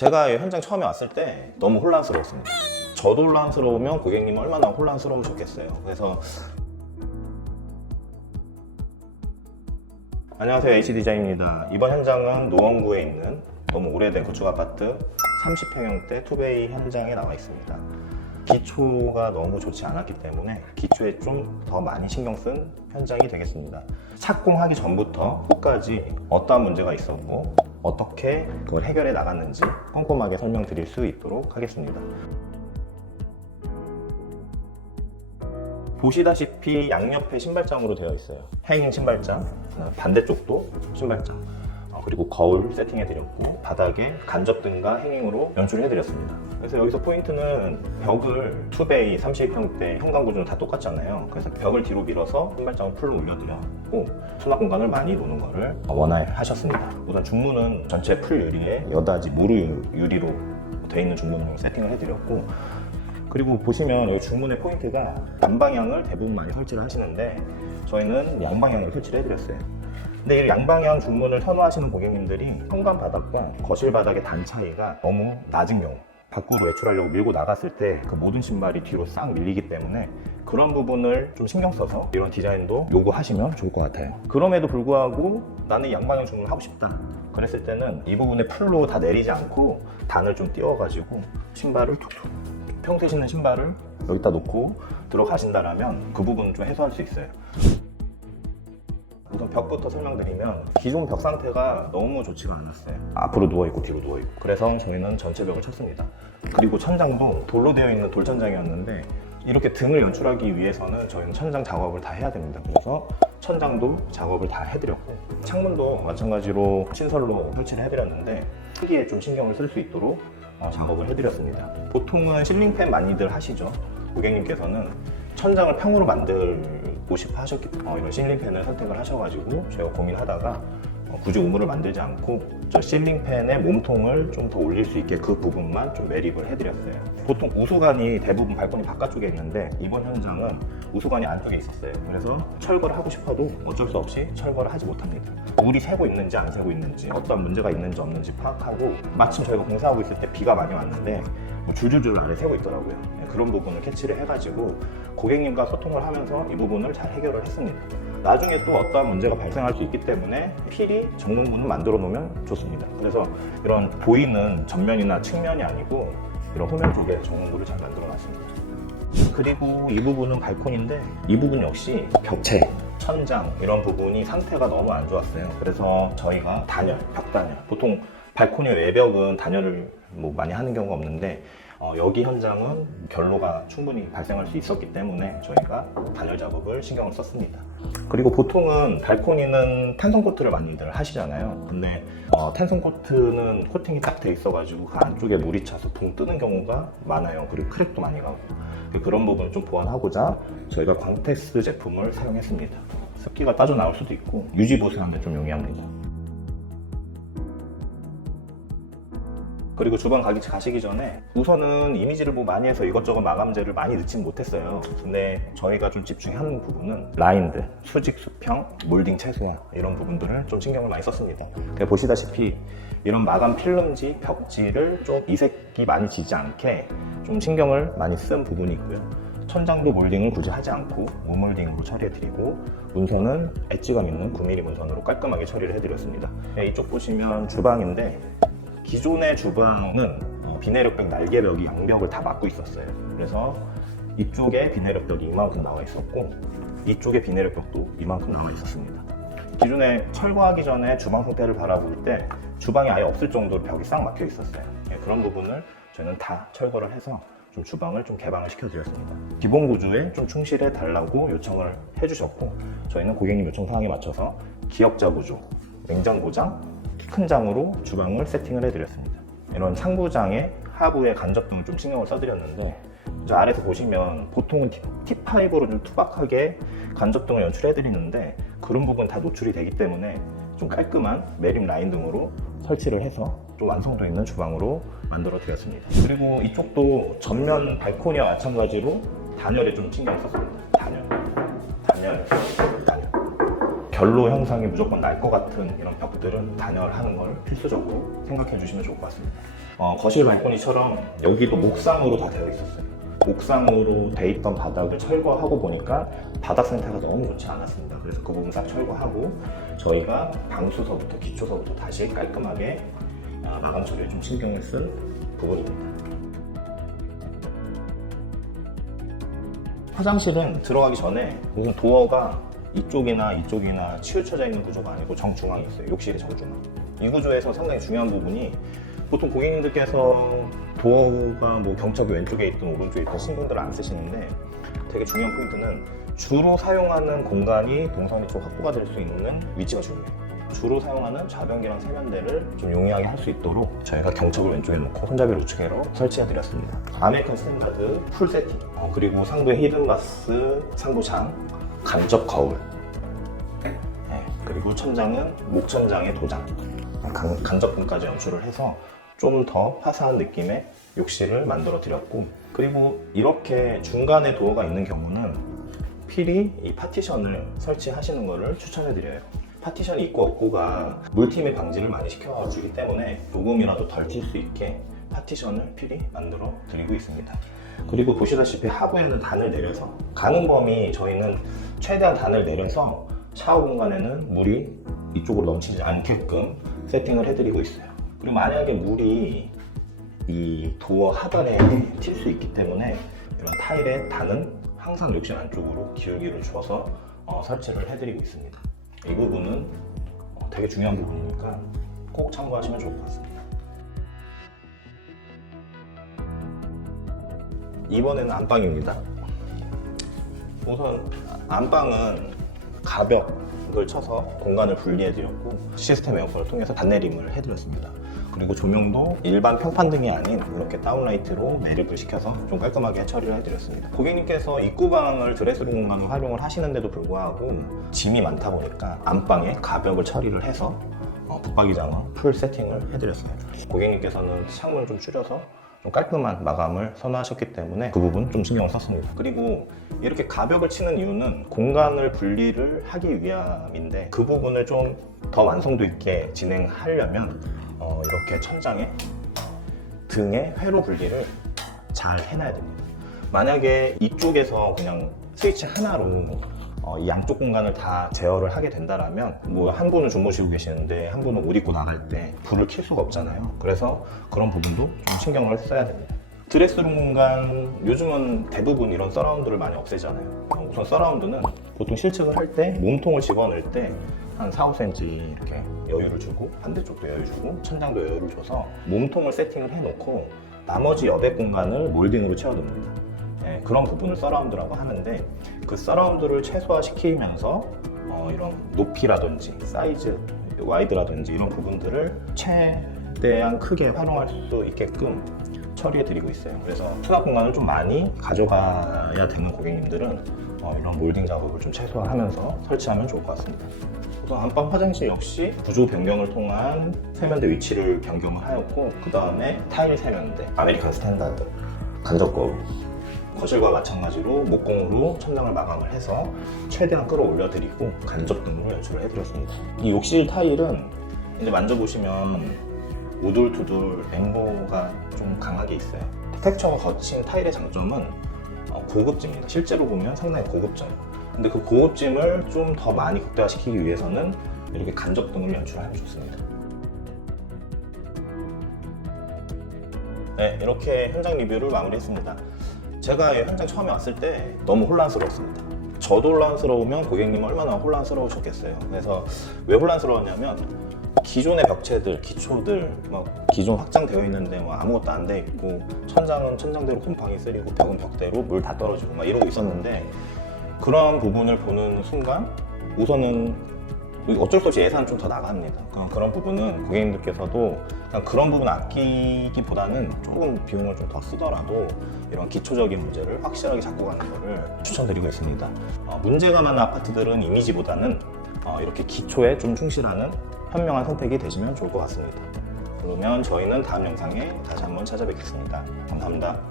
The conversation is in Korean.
제가 현장 처음에 왔을 때 너무 혼란스러웠습니다. 저도 혼란스러우면 고객님은 얼마나 혼란스러우셨겠어요. 그래서 안녕하세요, HD자입니다. 이번 현장은 노원구에 있는 너무 오래된 구축 아파트 30평형대 투베이 현장에 나와 있습니다. 기초가 너무 좋지 않았기 때문에 기초에 좀 더 많이 신경 쓴 현장이 되겠습니다. 착공하기 전부터 끝까지 어떠한 문제가 있었고 어떻게 그걸 해결해 나갔는지 꼼꼼하게 설명드릴 수 있도록 하겠습니다. 보시다시피 양옆에 신발장으로 되어 있어요. 행잉 신발장, 반대쪽도 신발장, 그리고 거울 세팅해드렸고 바닥에 간접등과 행잉으로 연출해드렸습니다. 그래서 여기서 포인트는 벽을 투베이 30평대 현관 구조는 다 똑같잖아요. 그래서 벽을 뒤로 밀어서 신발장을 풀로 올려드렸고 수납 공간을 많이 놓는 거를 원하셨습니다. 우선 중문은 전체 풀 유리에 여닫이 무르 유리로 되어 있는 중문으로 세팅을 해드렸고, 그리고 보시면 여기 중문의 포인트가 남방향을 대부분 많이 설치를 하시는데 저희는 양방향을 설치를 해드렸어요. 근데 이 양방향 중문을 선호하시는 고객님들이 현관 바닥과 거실 바닥의 단 차이가 너무 낮은 경우, 밖으로 외출하려고 밀고 나갔을 때 그 모든 신발이 뒤로 싹 밀리기 때문에 그런 부분을 좀 신경 써서 이런 디자인도 요구하시면 좋을 것 같아요. 그럼에도 불구하고 나는 양방향 중문을 하고 싶다 그랬을 때는 이 부분에 풀로 다 내리지 않고 단을 좀 띄워가지고 신발을 툭툭, 평소에 신는 신발을 여기다 놓고 들어가신다라면 그 부분은 좀 해소할 수 있어요. 우선 벽부터 설명드리면 기존 벽 상태가 너무 좋지가 않았어요. 앞으로 누워있고 뒤로 누워있고. 그래서 저희는 전체 벽을 쳤습니다. 그리고 천장도 돌로 되어 있는 돌천장이었는데 이렇게 등을 연출하기 위해서는 저희는 천장 작업을 다 해야 됩니다. 그래서 천장도 작업을 다 해드렸고 창문도 마찬가지로 신설로 설치를 해드렸는데 크기에 좀 신경을 쓸 수 있도록 작업을 해드렸습니다. 보통은 실링팬 많이들 하시죠. 고객님께서는 천장을 평으로 만들고 싶어 하셨기 때문에 이런 실링팬을 선택을 하셔가지고 저희가 고민하다가 굳이 우물을 만들지 않고 저 실링팬의 몸통을 좀 더 올릴 수 있게 그 부분만 좀 매립을 해드렸어요. 보통 우수관이 대부분 발코니 바깥쪽에 있는데 이번 현장은 우수관이 안쪽에 있었어요. 그래서 철거를 하고 싶어도 어쩔 수 없이 철거를 하지 못합니다. 물이 새고 있는지 안 새고 있는지 어떤 문제가 있는지 없는지 파악하고, 마침 저희가 공사하고 있을 때 비가 많이 왔는데 줄줄줄 아래 새고 있더라고요. 그런 부분을 캐치를 해가지고 고객님과 소통을 하면서 이 부분을 잘 해결을 했습니다. 나중에 또 어떠한 문제가 발생할 수 있기 때문에 필히 정문을 만들어 놓으면 좋습니다. 그래서 이런 보이는 전면이나 측면이 아니고 이런 후면 쪽에 정문부를 잘 만들어 놨습니다. 그리고 이 부분은 발코니인데 이 부분 역시 벽체, 천장 이런 부분이 상태가 너무 안 좋았어요. 그래서 저희가 단열, 벽단열, 보통 발코니 외벽은 단열을 많이 하는 경우가 없는데 여기 현장은 결로가 충분히 발생할 수 있었기 때문에 저희가 단열 작업을 신경을 썼습니다. 그리고 보통은 발코니는 탄성 코트를 많이들 하시잖아요. 근데 탄성 코트는 코팅이 딱 돼 있어가지고 그 안쪽에 물이 차서 붕 뜨는 경우가 많아요. 그리고 크랙도 많이 가고, 그런 부분을 좀 보완하고자 저희가 광택스 제품을 사용했습니다. 습기가 빠져나올 수도 있고 유지 보수하는 게 좀 용이합니다. 그리고 주방 가시기 전에 우선은 이미지를 많이 해서 이것저것 마감재를 많이 넣지는 못했어요. 근데 저희가 좀 집중하는 부분은 라인들, 수직, 수평, 몰딩 최소화 이런 부분들을 좀 신경을 많이 썼습니다. 보시다시피 이런 마감 필름지, 벽지를 좀 이색이 많이 지지 않게 좀 신경을 많이 쓴 부분이 있고요. 천장도 몰딩을 굳이 하지 않고 무몰딩으로 처리해드리고, 문선은 엣지감 있는 9mm 문선으로 깔끔하게 처리를 해드렸습니다. 이쪽 보시면 주방인데 기존의 주방은 비내력벽 날개벽이 양벽을 다 막고 있었어요. 그래서 이쪽에 비내력벽이 이만큼 나와 있었고 이쪽에 비내력벽도 이만큼 나와 있었습니다. 기존에 철거하기 전에 주방 상태를 바라볼 때 주방이 아예 없을 정도로 벽이 싹 막혀 있었어요. 그런 부분을 저희는 다 철거를 해서 좀 주방을 좀 개방을 시켜드렸습니다. 기본 구조에 좀 충실해 달라고 요청을 해주셨고 저희는 고객님 요청 사항에 맞춰서 기역자 구조, 냉장고장, 큰 장으로 주방을 세팅을 해드렸습니다. 이런 상부장에 하부에 간접등을 좀 신경을 써드렸는데 저 아래에서 보시면 보통은 T5로 좀 투박하게 간접등을 연출해드리는데 그런 부분 다 노출이 되기 때문에 좀 깔끔한 매립 라인 등으로 설치를 해서 좀 완성도 있는 주방으로 만들어 드렸습니다. 그리고 이쪽도 전면 발코니와 마찬가지로 단열에 좀 신경을 썼습니다. 단열. 별로 형상이 무조건 날 것 같은 이런 벽들은 단열하는 걸 필수적으로 생각해 주시면 좋을 것 같습니다. 거실 발코니처럼 여기도 목상으로 다 되어 있었어요. 옥상으로 돼 있던 바닥을 철거하고 보니까 바닥 상태가 너무 좋지 않았습니다. 그래서 그 부분 싹 철거하고 저희가 방수서부터 기초서부터 다시 깔끔하게 마감 처리에 좀 신경을 쓴 부분입니다. 화장실은 들어가기 전에 우선 도어가 이쪽이나 치우쳐져 있는 구조가 아니고 정중앙에 있어요. 욕실의 정중앙. 이 구조에서 상당히 중요한 부분이 보통 고객님들께서 도어가 뭐 경첩이 왼쪽에 있든 오른쪽에 있든 신경들을 안 쓰시는데 되게 중요한 포인트는 주로 사용하는 공간이 동선이 좀 확보가 될 수 있는 위치가 중요해요. 주로 사용하는 좌변기랑 세면대를 좀 용이하게 할 수 있도록 저희가 경첩을 왼쪽에 놓고 손잡이를 우측으로 설치해 드렸습니다. 아메리칸 스탠다드 풀 세팅, 그리고 상부에 히든바스, 상부장, 간접 거울, 그리고 천장은 목천장의 도장, 간접등까지 연출을 해서 좀 더 화사한 느낌의 욕실을 만들어 드렸고, 그리고 이렇게 중간에 도어가 있는 경우는 필히 이 파티션을 설치하시는 것을 추천해 드려요. 파티션이 있고 없고가 물팀의 방지를 많이 시켜주기 때문에 조금이라도 덜 튈 수 있게 파티션을 필히 만들어 드리고 있습니다. 그리고 보시다시피 하부에는 단을 내려서 가는 범위 저희는 최대한 단을 내려서 샤워 공간에는 물이 이쪽으로 넘치지 않게끔 세팅을 해드리고 있어요. 그리고 만약에 물이 이 도어 하단에 튈 수 있기 때문에 이런 타일의 단은 항상 욕실 안쪽으로 기울기를 주어서 설치를 해드리고 있습니다. 이 부분은 되게 중요한 부분이니까 꼭 참고하시면 좋을 것 같습니다. 이번에는 안방입니다. 우선 안방은 가벽을 쳐서 공간을 분리해드렸고 시스템 에어컨을 통해서 단내림을 해드렸습니다. 그리고 조명도 일반 평판등이 아닌 이렇게 다운라이트로 매립을 시켜서 좀 깔끔하게 처리를 해드렸습니다. 고객님께서 입구방을 드레스룸 공간으로 활용을 하시는데도 불구하고 짐이 많다 보니까 안방에 가벽을 처리를 해서 붙박이장을 풀 세팅을 해드렸어요. 고객님께서는 창문을 좀 줄여서 좀 깔끔한 마감을 선호하셨기 때문에 그 부분 좀 신경을 썼습니다. 그리고 이렇게 가벽을 치는 이유는 공간을 분리를 하기 위함인데 그 부분을 좀 더 완성도 있게 진행하려면 이렇게 천장에 등의 회로 분리를 잘 해놔야 됩니다. 만약에 이쪽에서 그냥 스위치 하나로 이 양쪽 공간을 다 제어를 하게 된다면 뭐 한 분은 주무시고 계시는데 한 분은 옷 입고 나갈 때 불을 켤 수가 없잖아요. 그래서 그런 부분도 좀 신경을 써야 됩니다. 드레스룸 공간 요즘은 대부분 이런 서라운드를 많이 없애잖아요. 우선 서라운드는 보통 실측을 할 때 몸통을 집어넣을 때 한 4, 5cm 이렇게 여유를 주고 반대쪽도 여유 주고 천장도 여유를 줘서 몸통을 세팅을 해놓고 나머지 여백 공간을 몰딩으로 채워둡니다. 그런 부분을 서라운드라고 하는데 그 서라운드를 최소화시키면서 이런 높이라든지 사이즈, 와이드라든지 이런 부분들을 최대한 크게 활용할 수 있게끔 처리해 드리고 있어요. 그래서 수납 공간을 좀 많이 가져가야 되는 고객님들은 이런 몰딩 작업을 좀 최소화하면서 설치하면 좋을 것 같습니다. 우선 안방 화장실 역시 구조 변경을 통한 세면대 위치를 변경을 하였고 그 다음에 타일 세면대, 아메리칸 스탠다드, 간접 거울, 거실과 마찬가지로 목공으로 천장을 마감을 해서 최대한 끌어올려 드리고 간접등으로 연출을 해드렸습니다. 이 욕실 타일은 이제 만져보시면 우둘투둘 맹고가 좀 강하게 있어요. 텍스처가 거친 타일의 장점은 고급짐입니다. 실제로 보면 상당히 고급져요. 근데 그 고급짐을 좀 더 많이 극대화시키기 위해서는 이렇게 간접등을 연출하면 좋습니다. 네, 이렇게 현장 리뷰를 마무리했습니다. 제가 현장 처음에 왔을 때 너무 혼란스러웠습니다. 저도 혼란스러우면 고객님은 얼마나 혼란스러우셨겠어요. 그래서 왜 혼란스러웠냐면 기존의 벽체들, 기초들 막 기존 확장되어 있는데 뭐 아무것도 안 돼 있고 천장은 천장대로 곰팡이 쓰리고 벽은 벽대로 물 다 떨어지고 막 이러고 있었는데 그런 부분을 보는 순간 우선은 어쩔 수 없이 예산은 좀 더 나갑니다. 그런 부분은 고객님들께서도 그런 부분 아끼기보다는 조금 비용을 좀 더 쓰더라도 이런 기초적인 문제를 확실하게 잡고 가는 것을 추천드리고 있습니다. 문제가 많은 아파트들은 이미지보다는 이렇게 기초에 좀 충실하는 현명한 선택이 되시면 좋을 것 같습니다. 그러면 저희는 다음 영상에 다시 한번 찾아뵙겠습니다. 감사합니다.